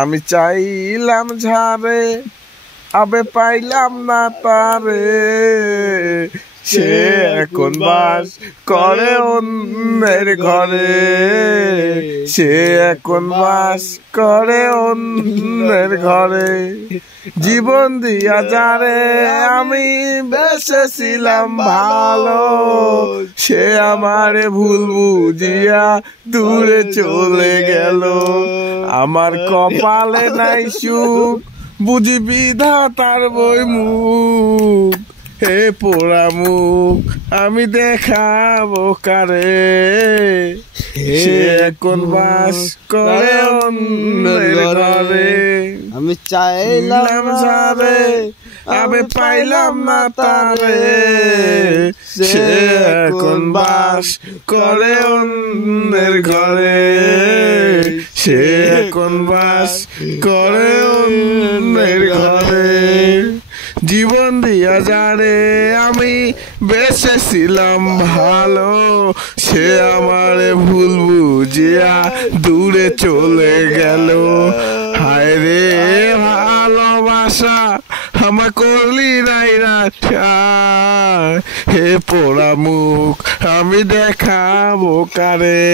আমি চাইলাম ঝারে আবে পাইলাম না তারে, সে এখন বাস করে অন্যের ঘরে, সে এখন বাস করে অন্যের ঘরে। জীবন দিয়া যারে আমি বেসেছিলাম ভালো, সে আমারে ভুল বুঝিয়া দূরে চলে গেল। আমার কপালে নাই সুখ, বুঝি বিধাতার বই মুখ, হে পোড়া মুখ আমি দেখাবো কারে, সে এখন বাস করে অন্যের ঘরে। আমি চাইলাম ঝারে আমি পাইলাম না তারে, সে এখন বাস করে অন্যের ঘরে, সে এখন বাস করে অন্যের ঘরে। জীবন দিয়া যারে আমি বেসেছিলাম ভালো, সে আমারে ভুল বুঝিয়া দূরে চলে গেল। হায় রে ভালোবাসা আমার করলি নাই না, হে পোড়া মুখ আমি দেখাবো কারে।